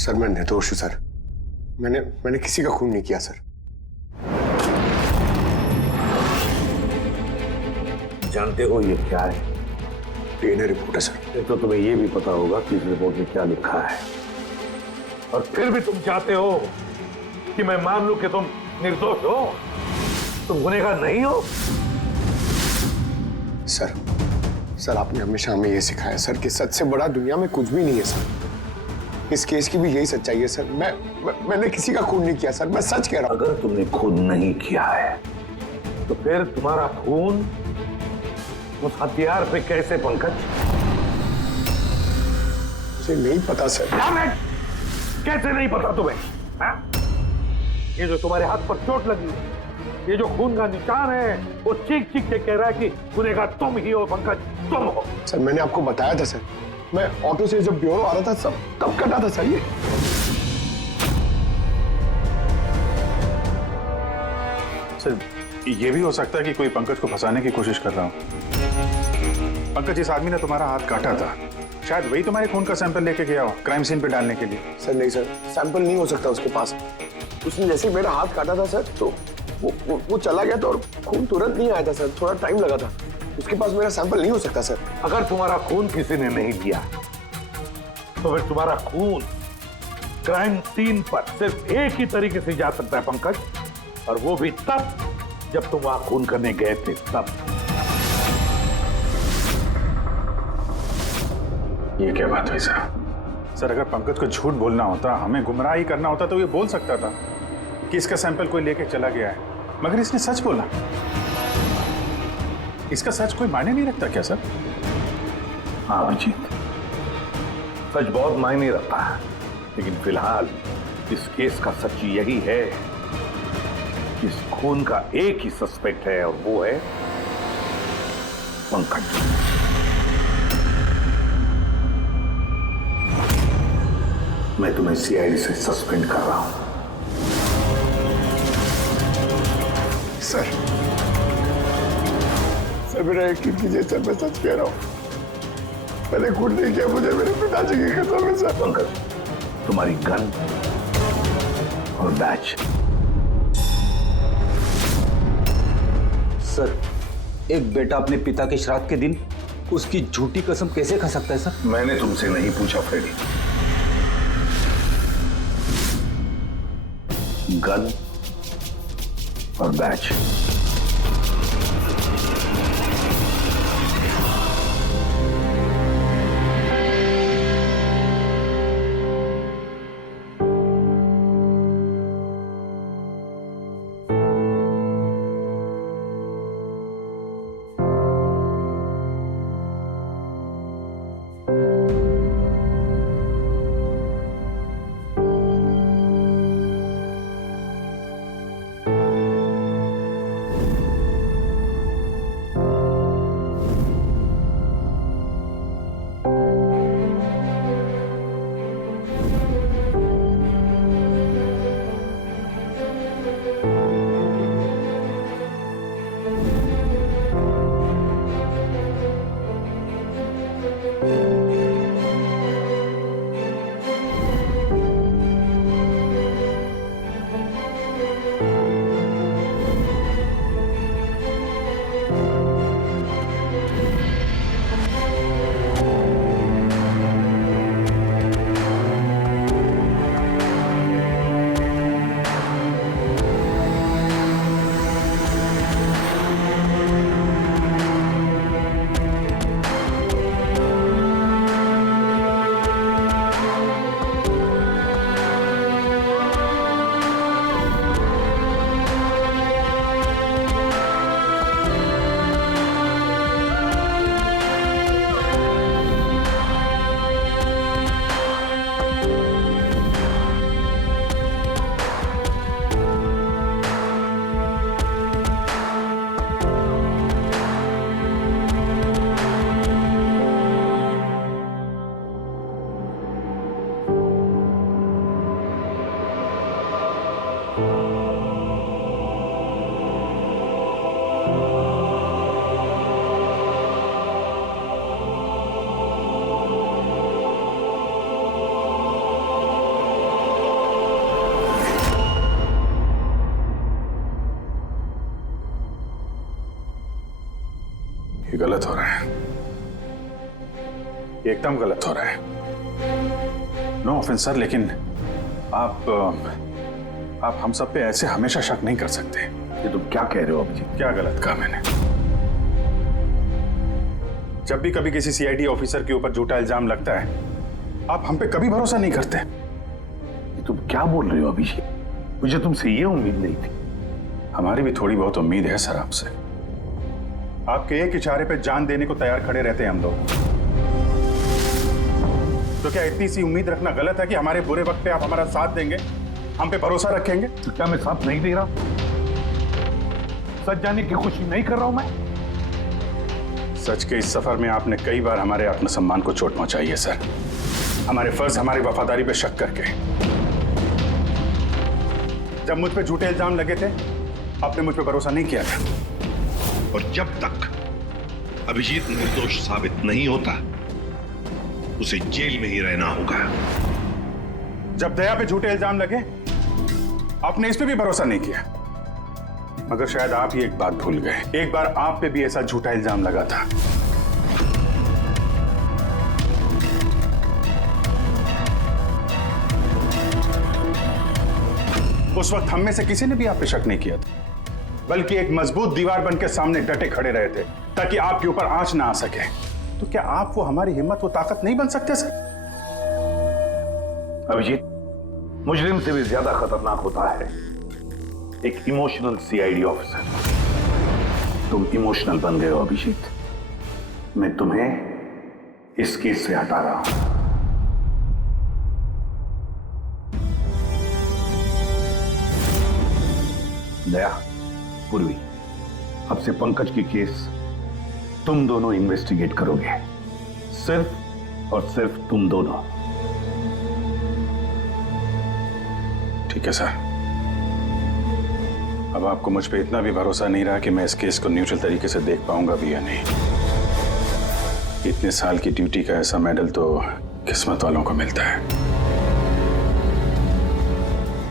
Sir मैं निर्दोष हूं सर। मैंने किसी का खून नहीं किया सर। जानते हो ये क्या है? डीएनए रिपोर्ट है सर। फिर तो तुम्हें ये भी पता होगा कि इस रिपोर्ट में क्या लिखा है। और फिर भी तुम चाहते हो कि मैं मान लूं कि तुम निर्दोष हो, तुम गुनहगार नहीं हो। सर आपने हमेशा हमें यह सिखाया सर कि सच से बड़ा दुनिया में कुछ भी नहीं है सर। इस केस की भी यही सच्चाई है सर। मैंने किसी का खून नहीं किया सर, मैं सच कह रहा हूं। अगर तुमने खून नहीं किया है तो फिर तुम्हारा खून उस हथियार पे कैसे पंकज? मुझे नहीं पता सर। कैसे नहीं पता तुम्हें? हा? ये जो तुम्हारे हाथ पर चोट लगी है, ये जो खून का निशान है, वो चीख चीख के कह रहा है कि गुनहगार तुम ही हो पंकज, तुम हो। सर मैंने आपको बताया था सर, मैं ऑटो से जब ब्यूरो आ रहा था सब तब कटा था सर। ये सर ये भी हो सकता है कि कोई पंकज को फंसाने की कोशिश कर रहा हो। पंकज, इस आदमी ने तुम्हारा हाथ काटा था, शायद वही तुम्हारे खून का सैंपल लेके गया हो क्राइम सीन पे डालने के लिए। सर नहीं सर, सैंपल नहीं हो सकता उसके पास। उसने जैसे ही मेरा हाथ काटा था सर तो वो चला गया था और खून तुरंत नहीं आया था सर, थोड़ा टाइम लगा था। उसके पास मेरा सैंपल नहीं हो सकता सर। अगर तुम्हारा खून किसी ने नहीं दिया तो फिर तुम्हारा खून क्राइम सीन पर सिर्फ एक ही तरीके से जा सकता है पंकज, और वो भी तब जब तुम वहां खून करने गए थे तब। ये क्या बात हुई सर? सर अगर पंकज को झूठ बोलना होता, हमें गुमराही करना होता तो ये बोल सकता था कि इसका सैंपल कोई लेके चला गया है, मगर इसने सच बोला। इसका सच कोई मायने नहीं रखता क्या सर? हाँ अभिजीत, सच बहुत मायने रखता है, लेकिन फिलहाल इस केस का सच यही है कि इस खून का एक ही सस्पेक्ट है और वो है पंकज। मैं तुम्हें सीआईडी से सस्पेंड कर रहा हूं। सर मेरा यकीन कीजिए सर, मैं सच कह रहा हूं। मैंने खून नहीं किया, मुझे मेरे पिताजी की कसम है सर। पंकज, तुम्हारी गन और बैच। सर एक बेटा अपने पिता के श्राद्ध के दिन उसकी झूठी कसम कैसे खा सकता है सर? मैंने तुमसे नहीं पूछा फ्रेडी। गन और बैच। गलत हो रहा है, एकदम गलत हो रहा है। नो ऑफेंस सर, लेकिन आप हम सब पे ऐसे हमेशा शक नहीं कर सकते। ये तुम क्या कह रहे हो अभिजीत? क्या गलत कहा मैंने? जब भी कभी किसी सीआईडी ऑफिसर के ऊपर झूठा इल्जाम लगता है, आप हम पे कभी भरोसा नहीं करते। ये तुम क्या बोल रहे हो अभिजीत? मुझे तुमसे ये उम्मीद नहीं थी। हमारी भी थोड़ी बहुत उम्मीद है सर आपसे। आपके एक इशारे पे जान देने को तैयार खड़े रहते हैं हम लोग। तो क्या इतनी सी उम्मीद रखना गलत है कि हमारे बुरे वक्त पे आप हमारा साथ देंगे, हम पे भरोसा रखेंगे? तो क्या मैं साथ नहीं दे रहा? सच जाने की खुशी नहीं कर रहा हूं मैं? सच के इस सफर में आपने कई बार हमारे आत्मसम्मान को चोट पहुंचाई है सर, हमारे फर्ज, हमारी वफादारी पे शक करके। जब मुझ पे झूठे इल्जाम लगे थे, आपने मुझ पे भरोसा नहीं किया था। और जब तक अभिजीत निर्दोष साबित नहीं होता, उसे जेल में ही रहना होगा। जब दया पे झूठे इल्जाम लगे, आपने इस पे भी भरोसा नहीं किया। मगर शायद आप ही एक बात भूल गए, एक बार आप पे भी ऐसा झूठा इल्जाम लगा था। उस वक्त हम में से किसी ने भी आप पे शक नहीं किया था, बल्कि एक मजबूत दीवार बनकर सामने डटे खड़े रहे थे ताकि आपके ऊपर आंच ना आ सके। तो क्या आप वो हमारी हिम्मत, वो ताकत नहीं बन सकते सर? अभिजीत, मुजरिम से भी ज्यादा खतरनाक होता है एक इमोशनल सीआईडी ऑफिसर। तुम इमोशनल बन गए हो अभिजीत। मैं तुम्हें इस केस से हटा रहा हूं। दया, पूर्वी, अब से पंकज की केस तुम दोनों इन्वेस्टिगेट करोगे, सिर्फ और सिर्फ तुम दोनों। ठीक है सर। अब आपको मुझ पे इतना भी भरोसा नहीं रहा कि मैं इस केस को न्यूट्रल तरीके से देख पाऊंगा भी या नहीं। इतने साल की ड्यूटी का ऐसा मेडल तो किस्मत वालों को मिलता है।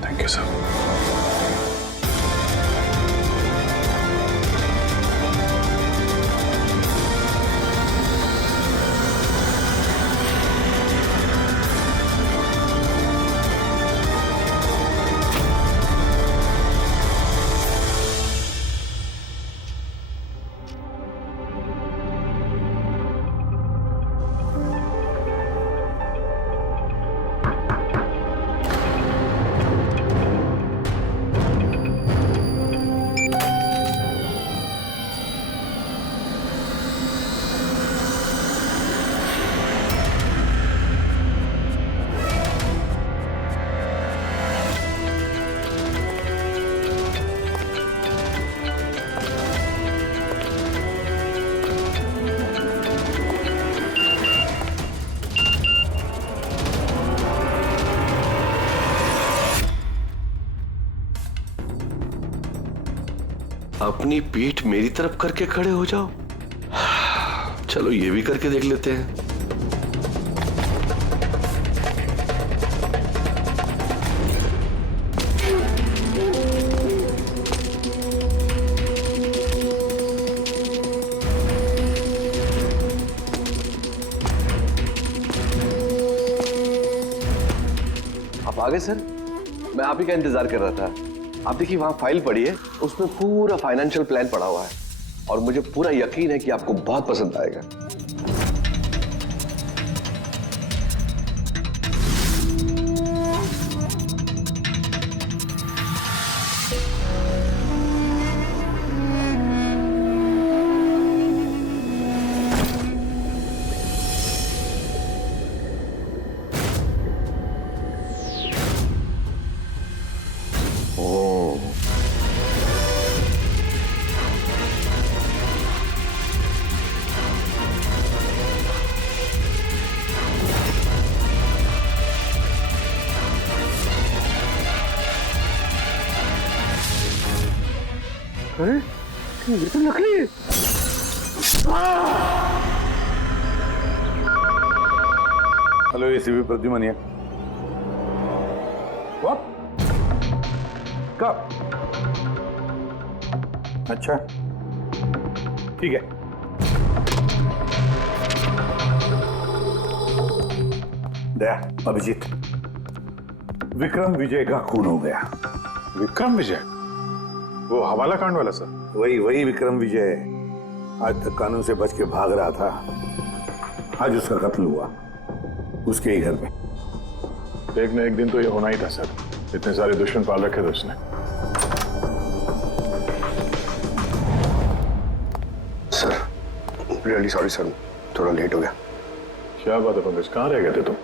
Thank you sir. अपनी पीठ मेरी तरफ करके खड़े हो जाओ। चलो ये भी करके देख लेते हैं। आप आ गए सर? मैं आप ही का इंतजार कर रहा था। आप देखिए वहां फाइल पड़ी है, उसमें पूरा फाइनेंशियल प्लान पड़ा हुआ है और मुझे पूरा यकीन है कि आपको बहुत पसंद आएगा। अरे ये तो नकली है। हेलो एसीपी प्रद्युमन है। What? कब? अच्छा ठीक है। दया, अभिजीत, विक्रम विजय का खून हो गया। विक्रम विजय, वो हवाला कांड वाला सर? वही विक्रम विजय आज तक कानून से बच के भाग रहा था। आज उसका कत्ल हुआ उसके ही घर में। एक न एक दिन तो ये होना ही था सर, इतने सारे दुश्मन पाल रखे थे उसने। सर रियली सॉरी सर, थोड़ा लेट हो गया। क्या बात है पंकज, कहाँ रह गए थे तुम?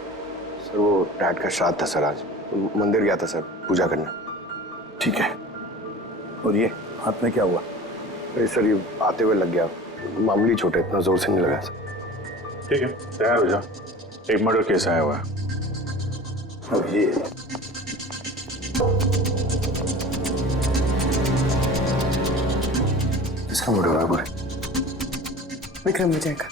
सर वो डैड का श्राद्ध था सर, आज मंदिर गया था सर पूजा करने। ठीक है, और ये हाथ में क्या हुआ? अरे सर ये आते हुए लग गया, मामूली चोट है, इतना जोर से नहीं लगा सर। ठीक है, तैयार हो जा, एक मर्डर केस आया हुआ है। अब ये किसका मर्डर है? बुरे विक्रम विजय का।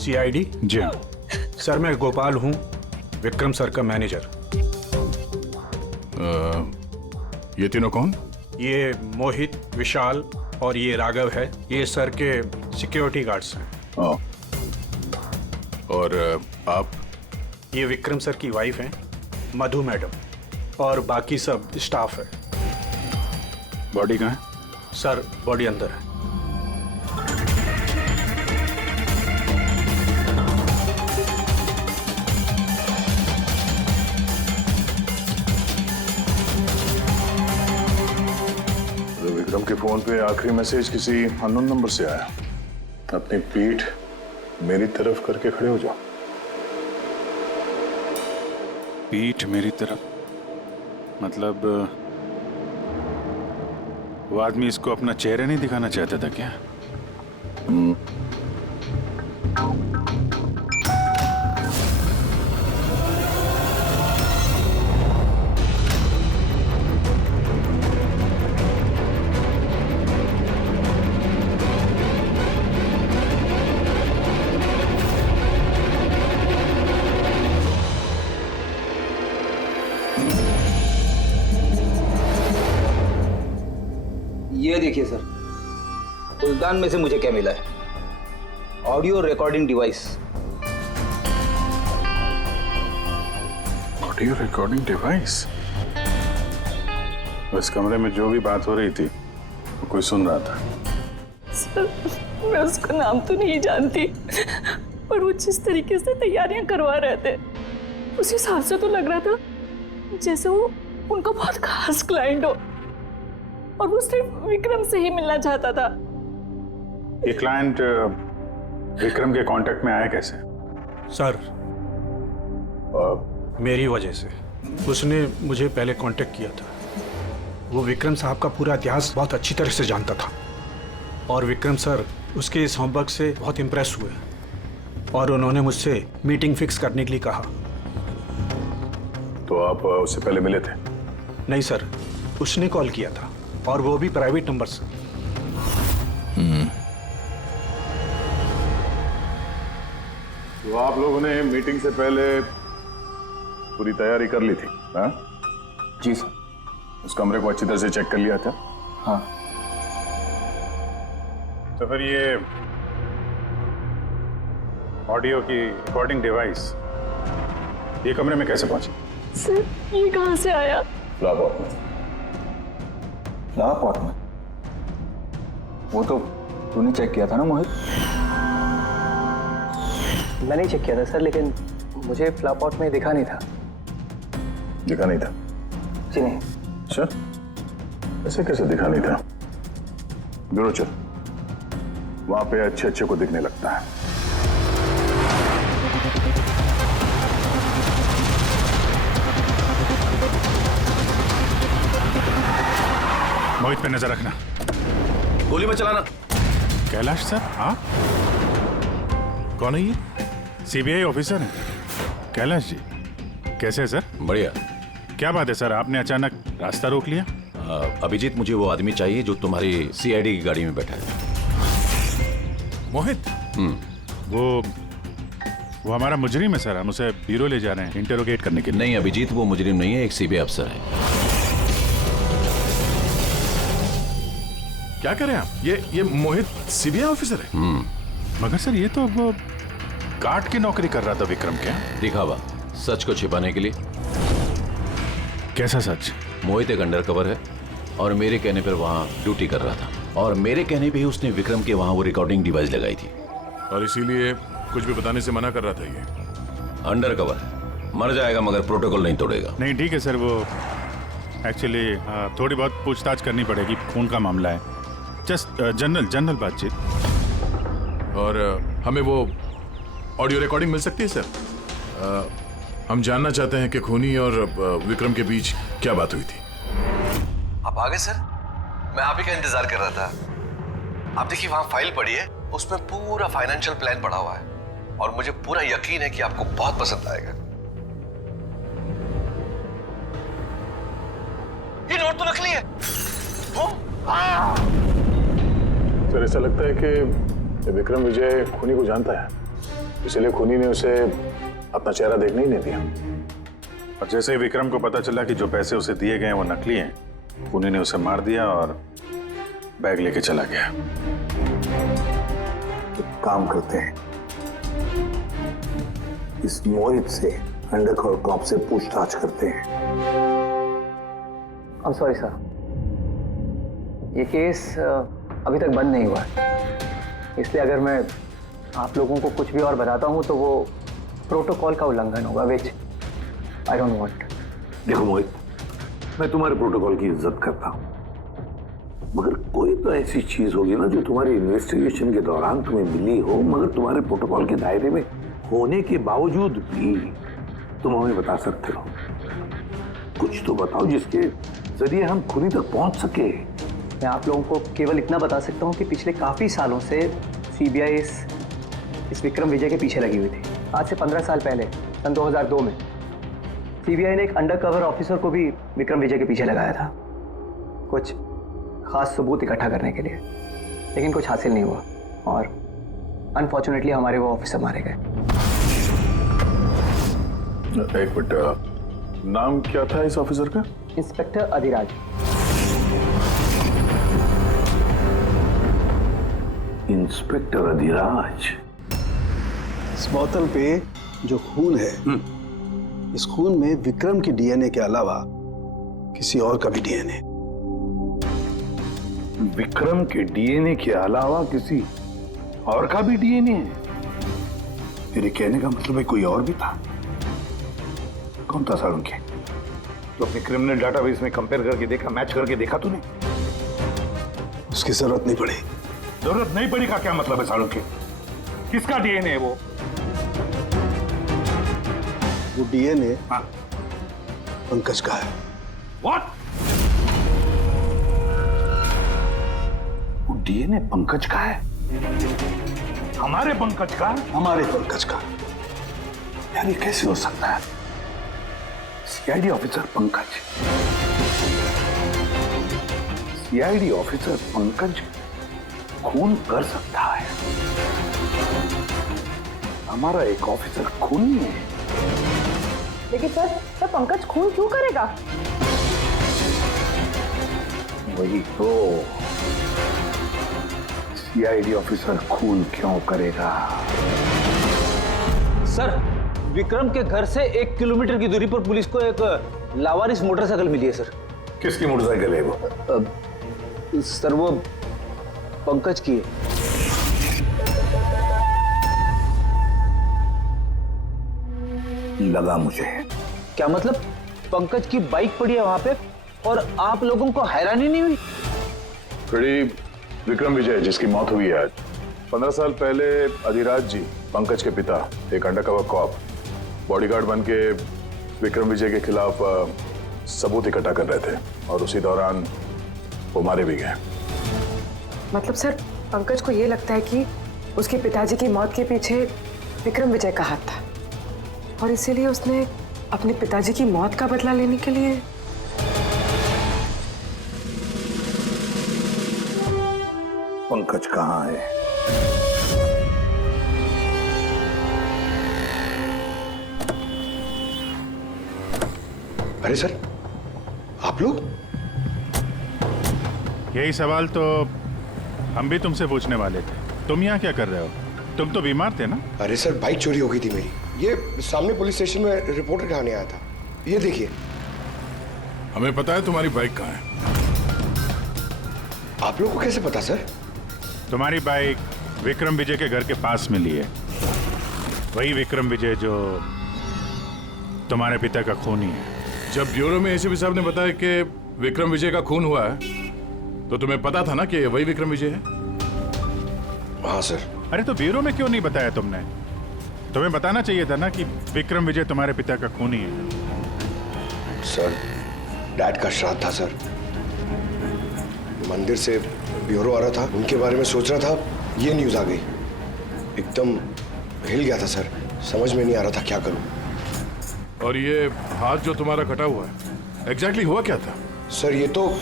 CID? जी हाँ। सर मैं गोपाल हूँ, विक्रम सर का मैनेजर। ये तीनों कौन? ये मोहित, विशाल और ये राघव है, ये सर के सिक्योरिटी गार्ड्स हैं। और आप? ये विक्रम सर की वाइफ हैं, मधु मैडम, और बाकी सब स्टाफ है। बॉडी कहाँ है? सर बॉडी अंदर है। विक्रम के फोन पे आखिरी मैसेज किसी अननोन नंबर से आया। अपनी पीठ मेरी तरफ करके खड़े हो जाओ। पीठ मेरी तरफ मतलब वो आदमी इसको अपना चेहरा नहीं दिखाना चाहता था क्या? ये देखिए सर, फुलदान में से मुझे क्या मिला है? Audio recording device. Audio recording device? इस कमरे में जो भी बात हो रही थी वो कोई सुन रहा था। सर मैं उसका नाम तो नहीं जानती, पर वो जिस तरीके से तैयारियां करवा रहे थे उस हिसाब से तो लग रहा था जैसे वो उनका बहुत खास क्लाइंट हो और वो सिर्फ विक्रम से ही मिलना चाहता था। ये क्लाइंट विक्रम के कांटेक्ट में आया कैसे? सर मेरी वजह से उसने मुझे पहले कांटेक्ट किया था। वो विक्रम साहब का पूरा इतिहास बहुत अच्छी तरह से जानता था और विक्रम सर उसके इस होमवर्क से बहुत इम्प्रेस हुए और उन्होंने मुझसे मीटिंग फिक्स करने के लिए कहा। तो आप उससे पहले मिले थे? नहीं सर, उसने कॉल किया था और वो भी प्राइवेट नंबर से। तो आप लोगों ने मीटिंग से पहले पूरी तैयारी कर ली थी? हाँ जी सर। उस कमरे को अच्छी तरह से चेक कर लिया था? हाँ। तो फिर ये ऑडियो की रिकॉर्डिंग डिवाइस ये कमरे में कैसे पहुंची? सर ये कहाँ से आया? फ्लापॉट में। फ्लापॉट में? वो तो तूने चेक किया था ना मोहित? मैंने चेक किया था सर, लेकिन मुझे फ्लापॉट में दिखा नहीं था। दिखा नहीं था? जी नहीं। अच्छा, ऐसे कैसे दिखा नहीं था? ब्यूरो चल, वहां पे अच्छे अच्छे को दिखने लगता है। मोहित पे नजर रखना। गोली में चलाना। कैलाश सर? हाँ, कौन है ये? सीबीआई ऑफिसर हैं कैलाश जी। कैसे है सर? बढ़िया। क्या बात है सर, आपने अचानक रास्ता रोक लिया? अभिजीत, मुझे वो आदमी चाहिए जो तुम्हारी सीआईडी की गाड़ी में बैठा है। मोहित? वो हमारा मुजरिम है सर, हम उसे ब्यूरो ले जा रहे हैं इंटरोगेट करने के लिए। नहीं अभिजीत, वो मुजरिम नहीं है, एक सीबीआई अफसर है। क्या करें आप? ये मोहित सीबीआई ऑफिसर है? मगर सर ये तो वो गार्ड की नौकरी कर रहा था विक्रम के। दिखावा, सच को छिपाने के लिए। कैसा सच? मोहित एक अंडर कवर है और मेरे कहने पर वहाँ ड्यूटी कर रहा था, और मेरे कहने पे ही उसने विक्रम के वहाँ वो रिकॉर्डिंग डिवाइस लगाई थी। और इसीलिए कुछ भी बताने से मना कर रहा था ये। अंडर कवर है, मर जाएगा मगर प्रोटोकॉल नहीं तोड़ेगा। नहीं ठीक है सर, वो एक्चुअली थोड़ी बहुत पूछताछ करनी पड़ेगी, खून का मामला है। जस्ट जनरल बातचीत। और हमें वो ऑडियो रिकॉर्डिंग मिल सकती है सर? हम जानना चाहते हैं कि खूनी और विक्रम के बीच क्या बात हुई थी। आप आ गए सर? मैं आप ही का इंतजार कर रहा था। आप देखिए वहां फाइल पड़ी है, उसमें पूरा फाइनेंशियल प्लान पड़ा हुआ है और मुझे पूरा यकीन है कि आपको बहुत पसंद आएगा। ये नोट तो नकली है। सर ऐसा लगता है कि विक्रम विजय खूनी को जानता है, इसलिए खूनी ने उसे अपना चेहरा देखने ही नहीं दिया। और जैसे ही विक्रम को पता चला कि जो पैसे उसे दिए गए वो नकली हैं, खूनी ने उसे मार दिया और बैग लेके चला गया। तो काम करते हैं, इस मोहित से अंडरकवर कॉप से पूछताछ करते हैं। I'm sorry सर, ये केस अभी तक बंद नहीं हुआ है, इसलिए अगर मैं आप लोगों को कुछ भी और बताता हूँ तो वो प्रोटोकॉल का उल्लंघन होगा, विच आई डोंट वांट। देखो मोहित, मैं तुम्हारे प्रोटोकॉल की इज्जत करता हूँ, मगर कोई तो ऐसी चीज होगी ना जो तुम्हारी इन्वेस्टिगेशन के दौरान तुम्हें मिली हो, मगर तुम्हारे प्रोटोकॉल के दायरे में होने के बावजूद भी तुम हमें बता सकते हो। कुछ तो बताओ जिसके जरिए हम खूनी तक पहुंच सके। मैं आप लोगों को केवल इतना बता सकता हूँ कि पिछले काफ़ी सालों से सीबीआई इस विक्रम विजय के पीछे लगी हुई थी। आज से 15 साल पहले सन 2002 में सीबीआई ने एक अंडरकवर ऑफिसर को भी विक्रम विजय के पीछे लगाया था, कुछ खास सबूत इकट्ठा करने के लिए, लेकिन कुछ हासिल नहीं हुआ और अनफॉर्चुनेटली हमारे वो ऑफिसर मारे गए। एक मिनट, नाम क्या था इस ऑफिसर का? इंस्पेक्टर अधिराज। इंस्पेक्टर अधिराज। इस बोतल पे जो खून है, इस खून में विक्रम की डीएनए के अलावा किसी और का भी डीएनए। विक्रम के डीएनए के अलावा किसी और का भी डीएनए है? मेरे कहने का मतलब है कोई और भी था। कौन था सालुंखे? तो अपने क्रिमिनल डाटाबेस में कंपेयर करके देखा, मैच करके देखा तूने? उसकी जरूरत नहीं पड़ी। जरूरत नहीं पड़ी का क्या मतलब है सालुंखे? किसका डीएनए है वो? वो डीएनए पंकज का है। व्हाट? वो डीएनए पंकज का है? हमारे पंकज का? हमारे पंकज का। यार ये कैसे हो सकता है? CID officer Pankaj, CID officer Pankaj खून कर सकता है? हमारा एक ऑफिसर खूनी है। लेकिन सर पंकज खून क्यों करेगा? वही तो, सीआईडी ऑफिसर खून क्यों करेगा? सर, विक्रम के घर से 1 किलोमीटर की दूरी पर पुलिस को एक लावारिस मोटरसाइकिल मिली है सर। किसकी मोटरसाइकिल है वो? सर वो पंकज की है। लगा मुझे। क्या मतलब? पंकज की बाइक पड़ी है वहां पे और आप लोगों को हैरानी नहीं हुई? विक्रम विजय जिसकी मौत हुई है आज, 15 साल पहले अधिराज जी, पंकज के पिता, एक अंडरकवर कॉप, बॉडीगार्ड बन के विक्रम विजय के खिलाफ सबूत इकट्ठा कर रहे थे और उसी दौरान वो मारे भी गए। मतलब सर पंकज को ये लगता है कि उसके पिताजी की मौत के पीछे विक्रम विजय का हाथ था और इसीलिए उसने अपने पिताजी की मौत का बदला लेने के लिए पंकज कहाँ है? अरे सर, आप लोग? यही सवाल तो हम भी तुमसे पूछने वाले थे। तुम यहाँ क्या कर रहे हो? तुम तो बीमार थे ना? अरे सर, बाइक चोरी हो गई थी मेरी। ये सामने पुलिस स्टेशन में रिपोर्टर कराने आया था। ये देखिए। हमें पता है तुम्हारी बाइक कहाँ है। आप लोगों को कैसे पता सर? तुम्हारी बाइक विक्रम विजय के घर के पास मिली है। वही विक्रम विजय जो तुम्हारे पिता का खूनी है। जब ब्यूरो में एसीपी साहब ने बताया कि विक्रम विजय का खून हुआ है, तो तुम्हें पता था ना कि वही विक्रम विजय है? हाँ सर। अरे तो ब्यूरो में क्यों नहीं बताया तुमने? तुम्हें बताना चाहिए था ना कि विक्रम विजय तुम्हारे पिता का खूनी है। सर, डैड का श्राद्ध था सर। मंदिर से ब्यूरो आ रहा था, उनके बारे में सोच रहा था, ये न्यूज आ गई। एकदम हिल गया था सर, समझ में नहीं आ रहा था क्या करूं। और ये हाथ जो तुम्हारा कटा हुआ है, एग्जैक्टली हुआ क्या था? सर, ये तो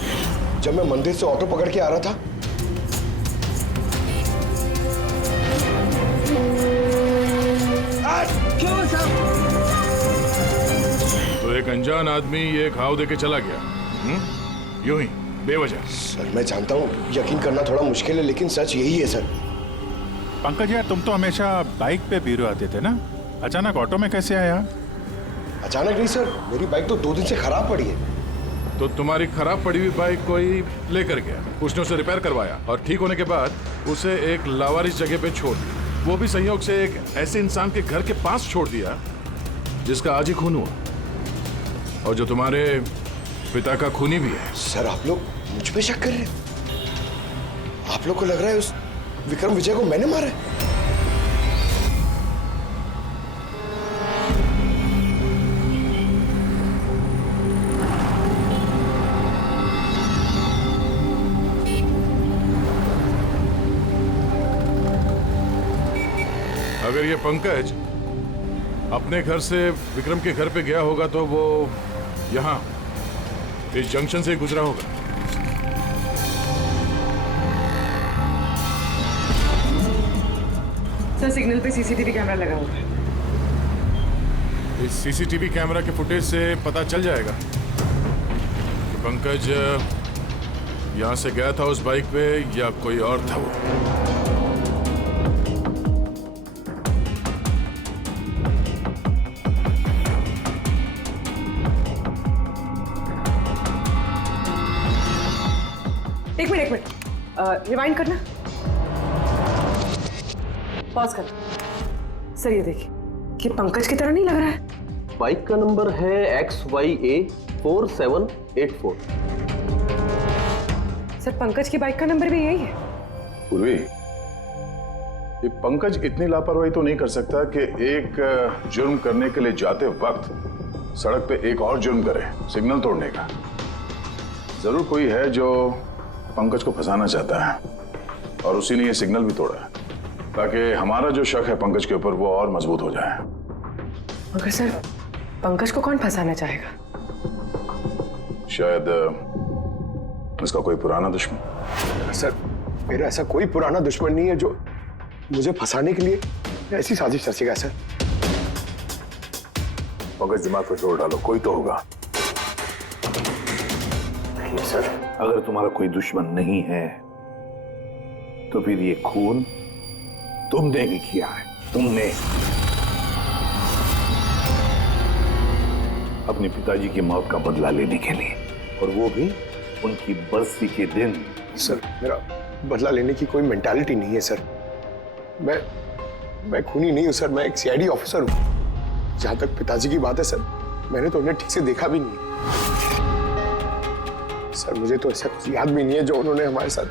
जब मैं मंदिर से ऑटो पकड़ के आ रहा था, क्यों सब? तो एक अनजान आदमी ये घाव देके चला गया, यूं ही बेवजह। सर मैं जानता हूँ यकीन करना थोड़ा मुश्किल है, लेकिन सच यही है सर। पंकज यार, तुम तो हमेशा बाइक पे ब्यूरो आते थे ना, अचानक ऑटो में कैसे आया? अचानक नहीं सर, मेरी बाइक तो 2 दिन से खराब पड़ी है। तो तुम्हारी खराब पड़ी हुई बाइक कोई लेकर गया, उसने उसे रिपेयर करवाया और ठीक होने के बाद उसे एक लावारिस जगह पे छोड़ दिया। वो भी संयोग से एक ऐसे इंसान के घर के पास छोड़ दिया जिसका आज ही खून हुआ, और जो तुम्हारे पिता का खूनी भी है। सर, आप लोग मुझ पे शक कर रहे हैं? आप लोग को लग रहा है उस विक्रम विजय को मैंने मारा है? अगर ये पंकज अपने घर से विक्रम के घर पे गया होगा तो वो यहाँ इस जंक्शन से गुजरा होगा। सर, सिग्नल पे सीसीटीवी कैमरा लगा हुआ है। इस सीसीटीवी कैमरा के फुटेज से पता चल जाएगा कि पंकज यहाँ से गया था उस बाइक पे या कोई और था वो। एक मिनट रिवाइंड करना, पॉज कर। सर ये देखिए, कि पंकज की तरह नहीं लग रहा है। बाइक का नंबर है XYA4784। सर, पंकज की बाइक का नंबर भी यही है। पूर्वी, ये पंकज इतनी लापरवाही तो नहीं कर सकता कि एक जुर्म करने के लिए जाते वक्त सड़क पे एक और जुर्म करे, सिग्नल तोड़ने का। जरूर कोई है जो पंकज को फंसाना चाहता है और उसी ने ये सिग्नल भी तोड़ा है, ताकि हमारा जो शक है पंकज के ऊपर वो और मजबूत हो जाए। मगर सर, पंकज को कौन फंसाना चाहेगा? शायद इसका कोई पुराना दुश्मन। सर, मेरा ऐसा कोई पुराना दुश्मन नहीं है जो मुझे फंसाने के लिए ऐसी साजिश रचेगा। सर, पंकज, दिमाग पर जोर डालो, कोई तो होगा। नहीं सर, अगर तुम्हारा कोई दुश्मन नहीं है तो फिर ये खून तुमने ही किया है। तुमने अपने पिताजी की मौत का बदला लेने के लिए, और वो भी उनकी बरसी के दिन। सर, मेरा बदला लेने की कोई मेंटालिटी नहीं है सर। मैं खूनी नहीं हूं सर, मैं एक सीआईडी ऑफिसर हूं। जहां तक पिताजी की बात है सर, मैंने तो उन्हें ठीक से देखा भी नहीं। सर, मुझे तो ऐसा कुछ याद भी नहीं है जो उन्होंने हमारे साथ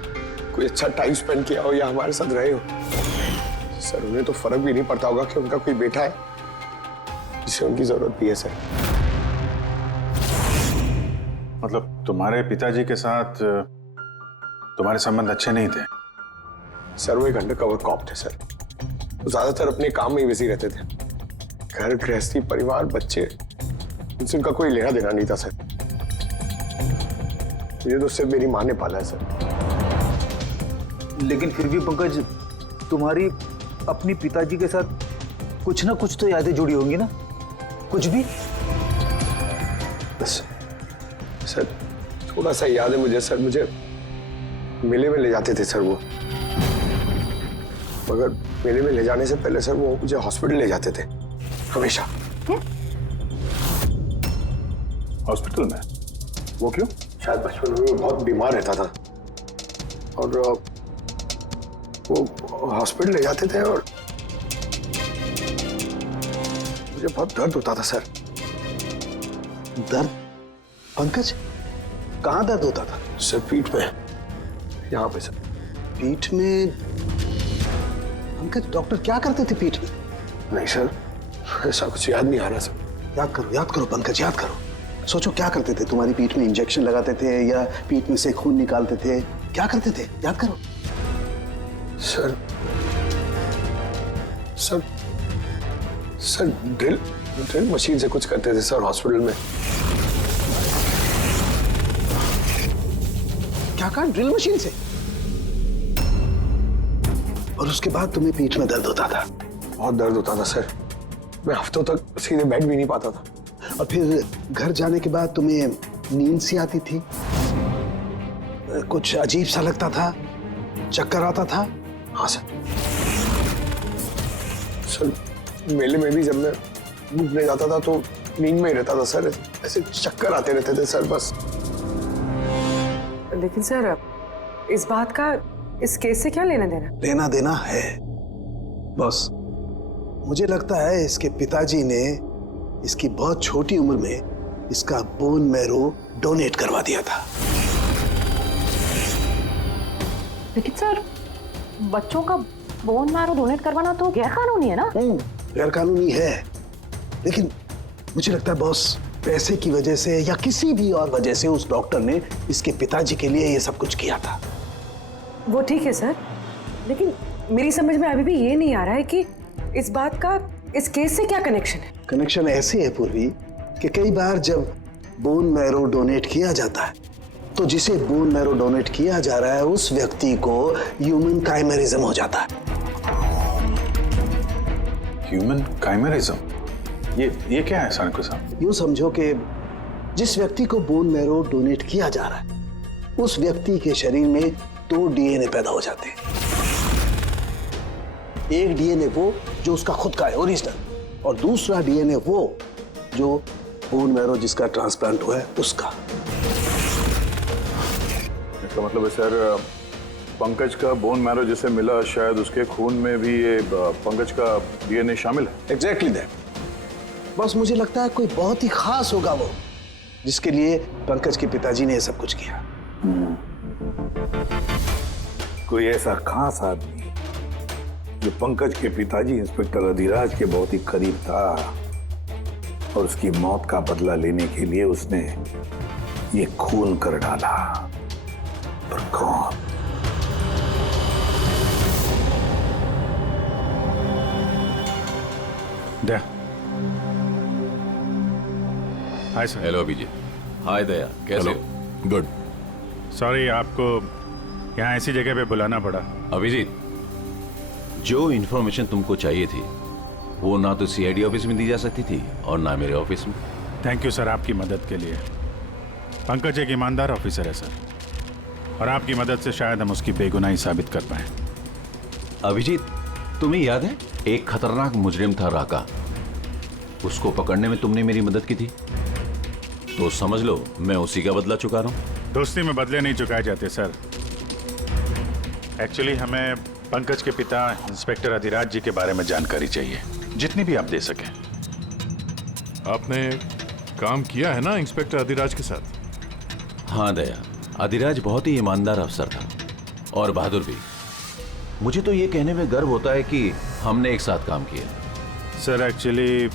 कोई अच्छा टाइम स्पेंड किया हो या हमारे साथ रहे हो। सर, उन्हें तो फर्क भी नहीं पड़ता होगा कि उनका कोई बेटा है जिसे उनकी जरूरत भी है। सर, मतलब तुम्हारे पिताजी के साथ तुम्हारे संबंध अच्छे नहीं थे? सर, वो एक अंडरकवर कॉप थे सर। वो ज्यादातर अपने काम में ही बिजी रहते थे। घर गृहस्थी परिवार बच्चे उनसे उनका कोई लेना देना नहीं था सर। मुझे तो सिर्फ मेरी माँ ने पाला है सर। लेकिन फिर भी पंकज, तुम्हारी अपनी पिताजी के साथ कुछ ना कुछ तो यादें जुड़ी होंगी ना, कुछ भी? बस सर थोड़ा सा याद है मुझे सर, मुझे मेले में ले जाते थे सर वो, मगर मेले में ले जाने से पहले सर वो मुझे हॉस्पिटल ले जाते थे हमेशा। हॉस्पिटल में? वो क्यों? शायद बचपन में वो बहुत बीमार रहता था और वो हॉस्पिटल ले जाते थे और मुझे बहुत दर्द होता था सर। दर्द? पंकज, कहाँ दर्द होता था? सर पीठ में, यहाँ पे सर। पीठ में? पंकज, डॉक्टर क्या करते थे पीठ में? नहीं सर, ऐसा कुछ याद नहीं आ रहा सर। याद करो पंकज, याद करो। सोचो क्या करते थे? तुम्हारी पीठ में इंजेक्शन लगाते थे या पीठ में से खून निकालते थे? क्या करते थे? याद करो। Sir sir sir drill machine से कुछ करते थे सर हॉस्पिटल में। क्या कहा? ड्रिल मशीन से? और उसके बाद तुम्हें पीठ में दर्द होता था? बहुत दर्द होता था सर, मैं हफ्तों तक सीधे बैठ भी नहीं पाता था। और फिर घर जाने के बाद तुम्हें नींद सी आती थी, कुछ अजीब सा लगता था, चक्कर आता था? हाँ सर। सर मेले में भी जब मैं घूमने जाता था तो नींद में ही रहता था सर, ऐसे चक्कर आते रहते थे सर बस। लेकिन सर इस बात का इस केस से क्या लेना देना? लेना देना है बॉस। मुझे लगता है इसके पिताजी ने इसकी बहुत छोटी उम्र में इसका बोन मैरो डोनेट करवा दिया था। लेकिन सर बच्चों का बोन मैरो डोनेट करवाना तो गैर कानूनी है ना? गैर कानूनी है, लेकिन मुझे लगता है बॉस पैसे की वजह से या किसी भी और वजह से उस डॉक्टर ने इसके पिताजी के लिए ये सब कुछ किया था। वो ठीक है सर, लेकिन मेरी समझ में अभी भी ये नहीं आ रहा है कि इस बात का इस केस से क्या कनेक्शन है? कनेक्शन ऐसे है पूर्वी कि कई बार जब बोन मैरो डोनेट किया जाता है तो जिसे बोन मैरो डोनेट किया जा रहा है उस व्यक्ति को ह्यूमन काइमेरिज्म हो जाता है। ह्यूमन काइमेरिज्म? ये क्या है सानिको साहब? यूं समझो कि जिस व्यक्ति को बोन मैरो डोनेट किया जा रहा है उस व्यक्ति के शरीर में 2 डीएनए पैदा हो जाते हैं। एक डीएनए वो जो उसका खुद का है ओरिजिनल, और दूसरा डीएनए वो जो बोन मैरो जिसका ट्रांसप्लांट हुआ है उसका। इसका मतलब है सर पंकज का बोन मैरो जिसे मिला शायद उसके खून में भी ये पंकज का डीएनए शामिल है। Exactly that. बस मुझे लगता है कोई बहुत ही खास होगा वो जिसके लिए पंकज के पिताजी ने ये सब कुछ किया। कोई ऐसा खास आदमी जो पंकज के पिताजी इंस्पेक्टर अधिराज के बहुत ही करीब था और उसकी मौत का बदला लेने के लिए उसने ये खून कर डाला। पर कौन? Daya. Hi sir. Hello Abhijeet. Hi Daya, कैसे हो? गुड। सॉरी आपको यहाँ ऐसी जगह पे बुलाना पड़ा। अभिजीत, जो इन्फॉर्मेशन तुमको चाहिए थी वो ना तो सीआईडी ऑफिस में दी जा सकती थी और ना मेरे ऑफिस में। थैंक यू सर आपकी मदद के लिए। पंकज एक ईमानदार ऑफिसर है सर, और आपकी मदद से शायद हम उसकी बेगुनाही साबित कर पाए। अभिजीत, तुम्हें याद है एक खतरनाक मुजरिम था राका, उसको पकड़ने में तुमने मेरी मदद की थी, तो समझ लो मैं उसी का बदला चुका रहा हूं। दोस्ती में बदले नहीं चुकाए जाते सर। एक्चुअली हमें पंकज के पिता इंस्पेक्टर अधिराज जी के बारे में जानकारी चाहिए, जितनी भी आप दे सकें। आपने काम किया है ना इंस्पेक्टर अधिराज के साथ? हाँ दया, अधिराज बहुत ही ईमानदार अफसर था और बहादुर भी। मुझे तो ये कहने में गर्व होता है कि हमने एक साथ काम किया। सर एक्चुअली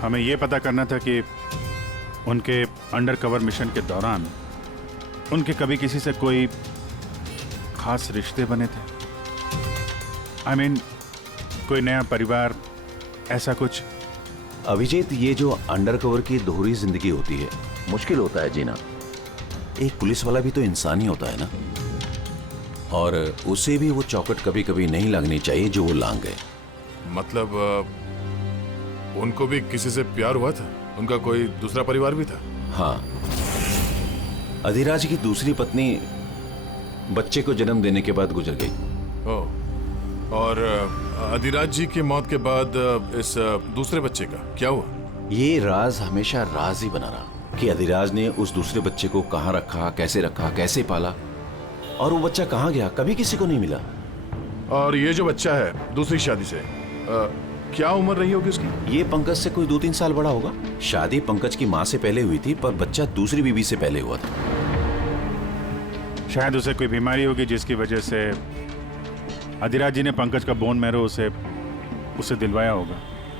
हमें ये पता करना था कि उनके अंडरकवर मिशन के दौरान उनके कभी किसी से कोई खास रिश्ते बने थे। I mean, कोई नया परिवार, ऐसा कुछ? अभिजीत, ये जो अंडरकवर की दोहरी जिंदगी होती है, मुश्किल होता है जीना। एक पुलिस वाला भी तो इंसान ही होता है ना, और उसे भी वो चौकट कभी कभी नहीं लगनी चाहिए जो वो लांग गए। मतलब उनको भी किसी से प्यार हुआ था? उनका कोई दूसरा परिवार भी था? हाँ, अधिराज की दूसरी पत्नी बच्चे को जन्म देने के बाद गुजर गई। ओह, और अधिराज जी की मौत के बाद इस दूसरे बच्चे का क्या हुआ? ये राज हमेशा राज ही बना रहा कि अधिराज ने उस दूसरे बच्चे को कहाँ रखा, कैसे पाला, और वो बच्चा कहाँ गया, कभी किसी को नहीं मिला। और ये जो बच्चा है दूसरी शादी से, क्या उम्र रही होगी उसकी? ये पंकज से कोई 2-3 साल बड़ा होगा। शादी पंकज की माँ से पहले हुई थी, पर बच्चा दूसरी बीवी से पहले हुआ था। शायद उसे कोई बीमारी होगी जिसकी वजह से अधिराज जी ने पंकज का बोन मैरो उसे दिलवाया होगा।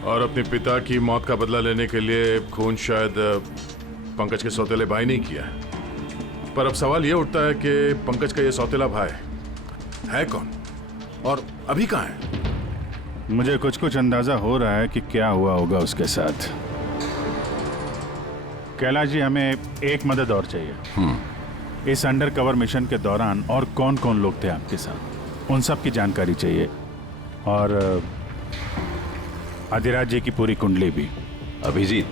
और अपने पिता की मौत का बदला लेने के लिए खून शायद पंकज के सौतेले भाई ने किया है। पर अब सवाल ये उठता है कि पंकज का ये सौतेला भाई है कौन, और अभी कहाँ है? मुझे कुछ अंदाजा हो रहा है कि क्या हुआ होगा उसके साथ। कैलाश जी, हमें एक मदद और चाहिए। इस अंडरकवर मिशन के दौरान और कौन कौन लोग थे आपके साथ, उन सब की जानकारी चाहिए, और अधिराज जी की पूरी कुंडली भी। अभिजीत,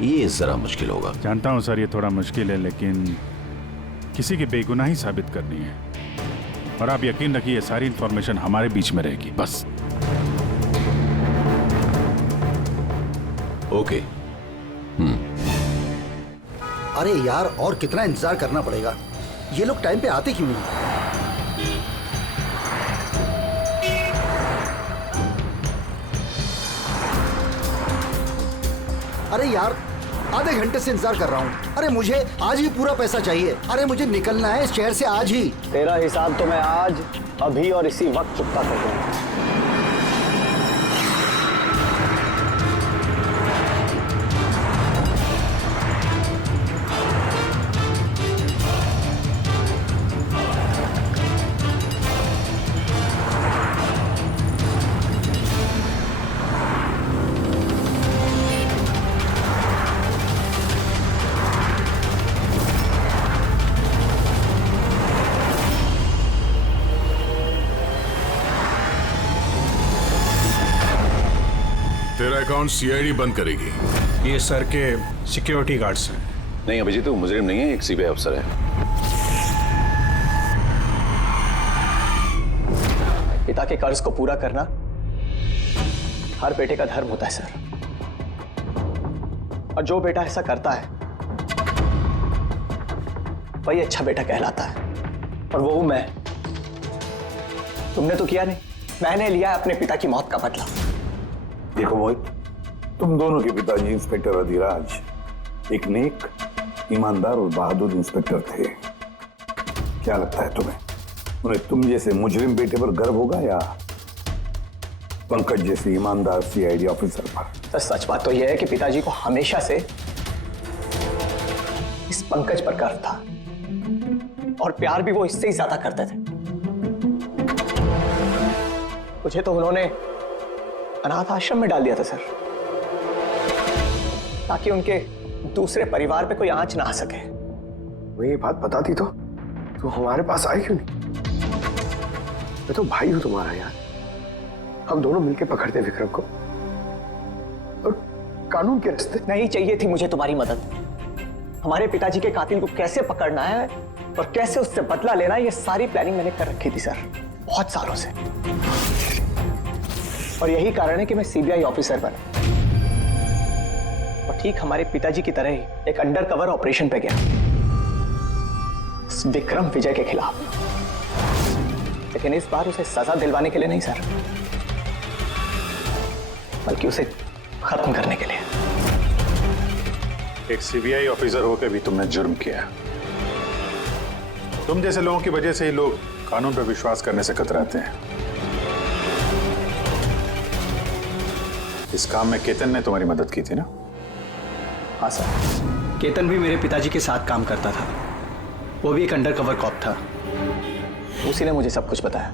ये जरा मुश्किल होगा। जानता हूं सर, ये थोड़ा मुश्किल है, लेकिन किसी की बेगुनाही साबित करनी है, और आप यकीन रखिए ये सारी इंफॉर्मेशन हमारे बीच में रहेगी, बस। ओके। अरे यार, और कितना इंतजार करना पड़ेगा? ये लोग टाइम पे आते क्यों नहीं? अरे यार, आधे घंटे से इंतजार कर रहा हूँ। अरे मुझे आज ही पूरा पैसा चाहिए। अरे मुझे निकलना है इस शहर से आज ही। तेरा हिसाब तो मैं आज, अभी और इसी वक्त चुकता कर दूंगा। तेरा अकाउंट सीआईडी बंद करेगी। ये सर के सिक्योरिटी गार्ड्स हैं। नहीं अभिजीत, तो मुजरिम नहीं है, एक सीबीआई अफसर है। पिता के कर्ज को पूरा करना हर बेटे का धर्म होता है सर, और जो बेटा ऐसा करता है वही अच्छा बेटा कहलाता है, और वो हूं मैं। तुमने तो किया नहीं, मैंने लिया अपने पिता की मौत का बदला। देखो मोहित, तुम दोनों के पिताजी इंस्पेक्टर अधिराज एक नेक, ईमानदार और बहादुर इंस्पेक्टर थे। क्या लगता है तुम्हें, उन्हें तुम जैसे मुजरिम बेटे पर गर्व होगा या पंकज जैसे ईमानदार सीआईडी ऑफिसर पर? तो सच बात तो यह है कि पिताजी को हमेशा से इस पंकज पर गर्व था, और प्यार भी वो इससे ही ज्यादा करते थे। मुझे तो उन्होंने अनाथ आश्रम में डाल दिया था सर, ताकि उनके दूसरे परिवार पे कोई आंच ना आ सके। वो ये बात बताती तो हमारे पास आई क्यों नहीं? मैं तो भाई हूं तुम्हारा यार, हम दोनों मिलके पकड़ते विक्रम को, और कानून के रास्ते। नहीं चाहिए थी मुझे तुम्हारी मदद। हमारे पिताजी के कातिल को कैसे पकड़ना है और कैसे उससे बदला लेना है, ये सारी प्लानिंग मैंने कर रखी थी सर, बहुत सालों से। और यही कारण है कि मैं सीबीआई ऑफिसर बना, और ठीक हमारे पिताजी की तरह ही एक अंडरकवर ऑपरेशन पे गया विक्रम विजय के खिलाफ। लेकिन इस बार उसे सजा दिलवाने के लिए नहीं सर, बल्कि उसे खत्म करने के लिए। एक सीबीआई ऑफिसर होकर भी तुमने जुर्म किया। तुम जैसे लोगों की वजह से ही लोग कानून पर विश्वास करने से कतराते हैं। इस काम में केतन ने तुम्हारी मदद की थी ना? हाँ सर, केतन भी मेरे पिताजी के साथ काम करता था। वो भी एक अंडरकवर कॉप था, उसी ने मुझे सब कुछ बताया।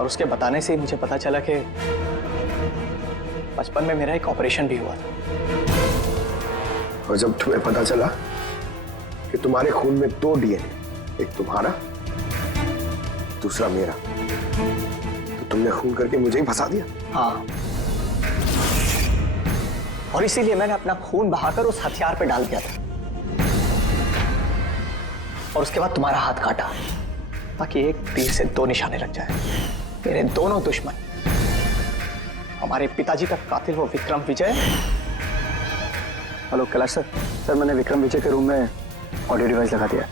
और उसके बताने से ही मुझे पता चला कि बचपन में मेरा एक ऑपरेशन भी हुआ था। और जब तुम्हें पता चला कि तुम्हारे खून में 2 डीएनए, एक तुम्हारा दूसरा मेरा, तो तुमने खून करके मुझे ही फंसा दिया। हाँ, और इसीलिए मैंने अपना खून बहाकर उस हथियार पे डाल दिया था और उसके बाद तुम्हारा हाथ काटा ताकि एक तीर से 2 निशाने लग जाए। मेरे दोनों दुश्मन, हमारे पिताजी का कातिल वो विक्रम विजय। हेलो कैलाश सर, सर मैंने विक्रम विजय के रूम में ऑडियो डिवाइस लगा दिया।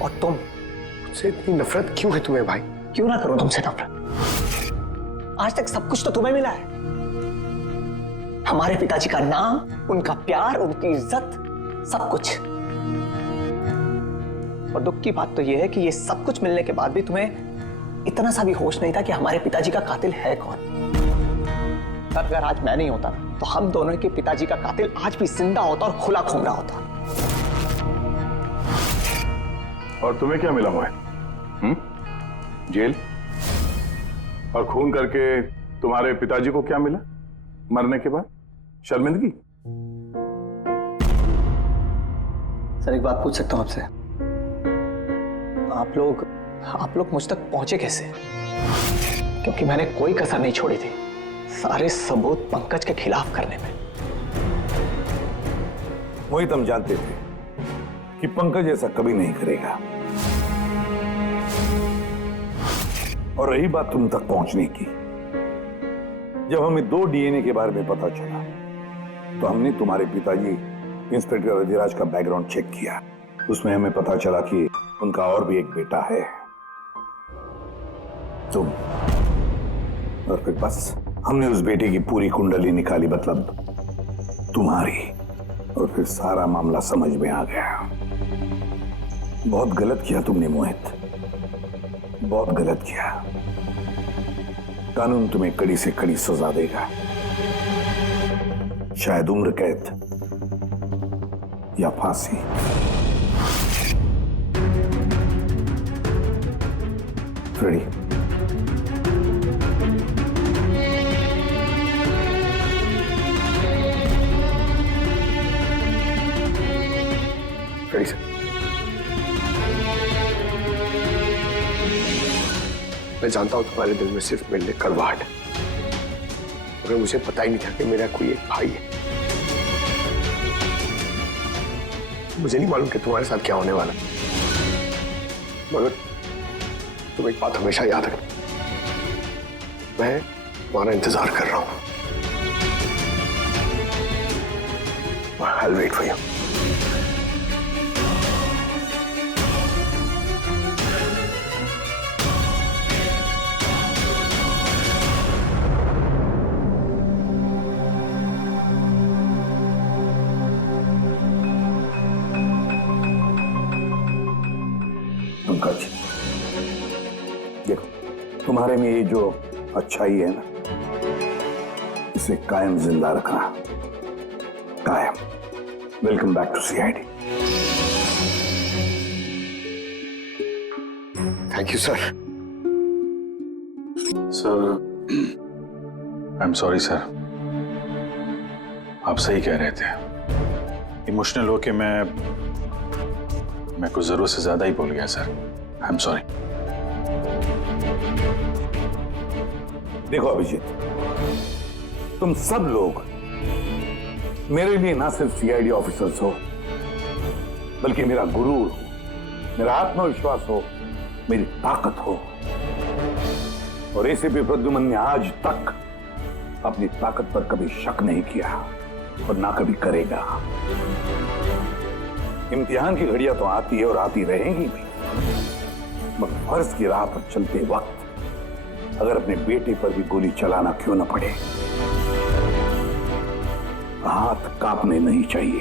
और तुम मुझसे इतनी नफरत क्यों है तुम्हें भाई? क्यों ना करो तुमसे नफरत? आज तक सब कुछ तो तुम्हें मिला है। हमारे पिताजी का नाम, उनका प्यार, उनकी इज्जत, सब कुछ। और दुख की बात तो यह है कि ये सब कुछ मिलने के बाद भी तुम्हें इतना सा भी होश नहीं था कि हमारे पिताजी का कातिल है कौन। तब अगर आज मैं नहीं होता तो हम दोनों के पिताजी का कातिल आज भी जिंदा होता और खुला घूम रहा होता। और तुम्हें क्या मिला मोहित? जेल? और खून करके तुम्हारे पिताजी को क्या मिला मरने के बाद? शर्मिंदगी? सर एक बात पूछ सकता हूं आपसे? आप लोग मुझ तक पहुंचे कैसे? क्योंकि मैंने कोई कसर नहीं छोड़ी थी सारे सबूत पंकज के खिलाफ करने में। मोहित, हम जानते थे कि पंकज ऐसा कभी नहीं करेगा। और रही बात तुम तक पहुंचने की, जब हमें 2 डीएनए के बारे में पता चला तो हमने तुम्हारे पिताजी इंस्पेक्टर अधिराज का बैकग्राउंड चेक किया। उसमें हमें पता चला कि उनका और भी एक बेटा है, तुम। और फिर बस हमने उस बेटे की पूरी कुंडली निकाली, मतलब तुम्हारी। और फिर सारा मामला समझ में आ गया। बहुत गलत किया तुमने मोहित, बहुत गलत किया। कानून तुम्हें कड़ी से कड़ी सजा देगा, शायद उम्र कैद या फांसी। रेडी? Ready sir. मैं जानता हूं तुम्हारे दिल में सिर्फ मेरे लिए कड़वाहट, मगर मुझे पता ही नहीं था कि मेरा कोई एक भाई है। मुझे नहीं मालूम कि तुम्हारे साथ क्या होने वाला, मगर तुम एक बात हमेशा याद रखना, मैं तुम्हारा इंतजार कर रहा हूं। I'll wait for you. Pankaj, देखो, तुम्हारे में ये जो अच्छाई है ना, इसे कायम जिंदा रखना, कायम। Welcome back to CID. Thank you sir. Sir, I am sorry sir. आप सही कह रहे थे। इमोशनल होके मैं कुछ जरूरत से ज्यादा ही बोल गया सर। I am sorry. देखो अभिजीत, तुम सब लोग मेरे लिए ना सिर्फ सीआईडी ऑफिसर्स हो, बल्कि मेरा गुरूर हो, मेरा आत्मविश्वास हो, मेरी ताकत हो। और एसीपी प्रद्युमन ने आज तक अपनी ताकत पर कभी शक नहीं किया और ना कभी करेगा। इम्तिहान की घड़ियां तो आती है और आती रहेंगी भी, मगर फर्ज की राह पर चलते वक्त अगर अपने बेटे पर भी गोली चलाना क्यों न पड़े, हाथ कांपने नहीं चाहिए।